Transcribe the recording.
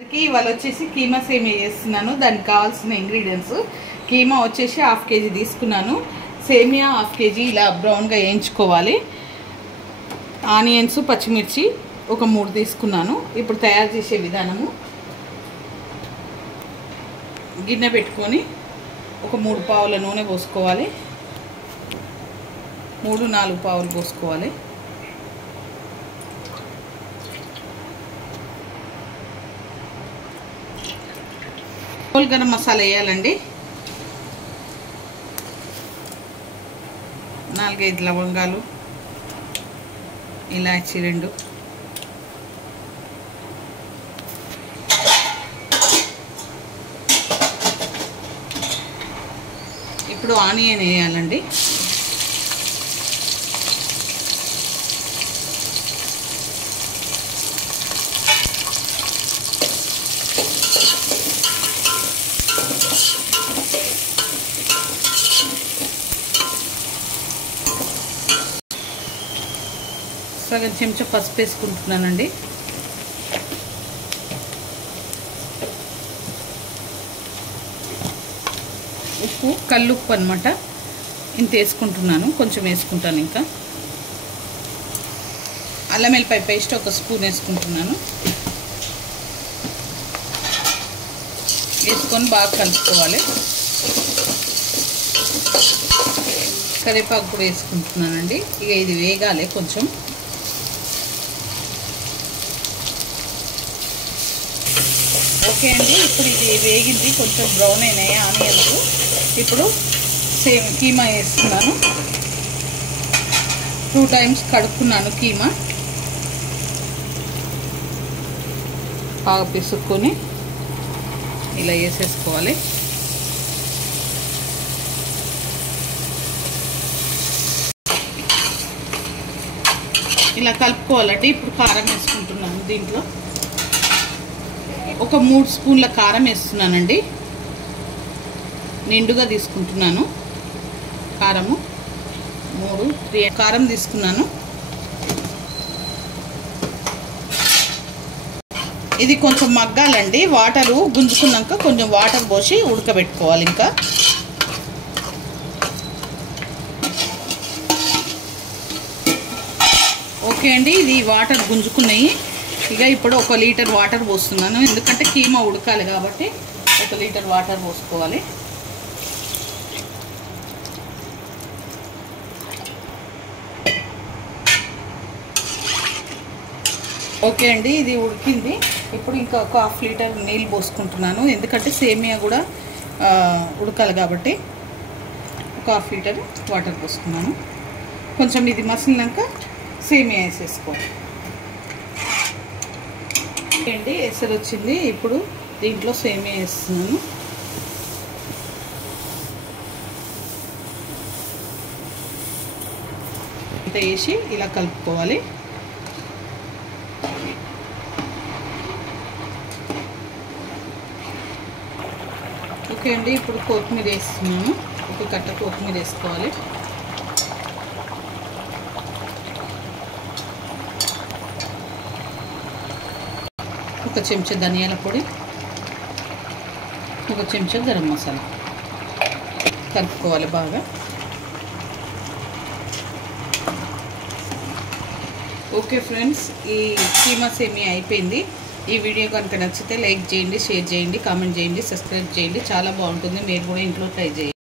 ఇవాళ వచ్చేసి కీమా సేమియా చేస్తున్నాను. దానికి కావాల్సిన ఇంగ్రీడియంట్స్ కీమా వచ్చేసి 1/2 kg తీసుకున్నాను. సేమియా 1/2 kg ఇలా బ్రౌన్గా వేయించుకోవాలి. ఆనియన్స్ పచ్చిమిర్చి ఒక 3 తీసుకున్నాను. ఇప్పుడు తయారు చేసే విధానము, గిన్నె పెట్టుకొని ఒక 3 పావుల నూనె పోసుకోవాలి. 3-4 పావులు పోసుకోవాలి. హోల్ గరం మసాలా వేయాలండి. 4-5 లవంగాలు, ఇలాచి 2, ఇప్పుడు ఆనియన్ వేయాలండి. సగం చెంచా పసుపు వేసుకుంటున్నానండి. ఉప్పు, కల్లుప్పు అనమాట, ఇంత వేసుకుంటున్నాను. కొంచెం వేసుకుంటాను. ఇంకా అల్లం వెల్లిపాయ పేస్ట్ 1 స్పూన్ వేసుకుంటున్నాను. వేసుకొని బాగా కలుపుకోవాలి. కరివేపాకు కూడా వేసుకుంటున్నానండి. ఇక ఇది వేగాలి కొంచెం. ఓకే అండి, ఇప్పుడు ఇది వేగింది, కొంచెం బ్రౌన్ అయినాయి ఆనియన్స్. ఇప్పుడు కీమా వేస్తున్నాను. 2 టైమ్స్ కడుక్కున్నాను కీమా. బాగా పిసుక్కొని ఇలా వేసేసుకోవాలి. ఇలా కలుపుకోవాలండి. ఇప్పుడు కారం వేసుకుంటున్నాను. దీంట్లో ఒక 3 స్పూన్ల కారం వేస్తున్నానండి. నిండుగా తీసుకుంటున్నాను. కారము 3 కారం తీసుకున్నాను. ఇది కొంచెం మగ్గాలండి. వాటరు గుంజుకున్నాక కొంచెం వాటర్ పోసి ఉడకబెట్టుకోవాలి. ఇంకా ఓకే అండి, ఇది వాటర్ గుంజుకున్నాయి. ఇక ఇప్పుడు 1 లీటర్ వాటర్ పోస్తున్నాను. ఎందుకంటే కీమా ఉడకాలి కాబట్టి 1 లీటర్ వాటర్ పోసుకోవాలి. ఓకే అండి, ఇది ఉడికింది. ఇప్పుడు ఇంకా 1/2 లీటర్ నీళ్ళు పోసుకుంటున్నాను. ఎందుకంటే సేమియా కూడా ఉడకాలి కాబట్టి 1/2 లీటర్ వాటర్ పోసుకున్నాను. కొంచెం ఇది మసిలినాక సేమియా వేసేసుకోవాలి అండి. ఎసరు వచ్చింది. ఇప్పుడు దీంట్లో సేమియా వేస్తున్నాను. ఇంత వేసి ఇలా కలుపుకోవాలి. ఓకే అండి, ఇప్పుడు కొత్తిమీర వేస్తున్నాను. 1 కట్ట కొత్తిమీర వేసుకోవాలి. ఒక చెంచా ధనియాల పొడి, 1 చెంచా గరం మసాలా కలుపుకోవాలి బాగా. ఓకే ఫ్రెండ్స్, ఈ కీమా సేమియా అయిపోయింది. ఈ వీడియో కనుక నచ్చితే లైక్ చేయండి, షేర్ చేయండి, కామెంట్ చేయండి, సబ్స్క్రైబ్ చేయండి. చాలా బాగుంటుంది. మీరు కూడా ఇంట్లో ట్రై చేయండి.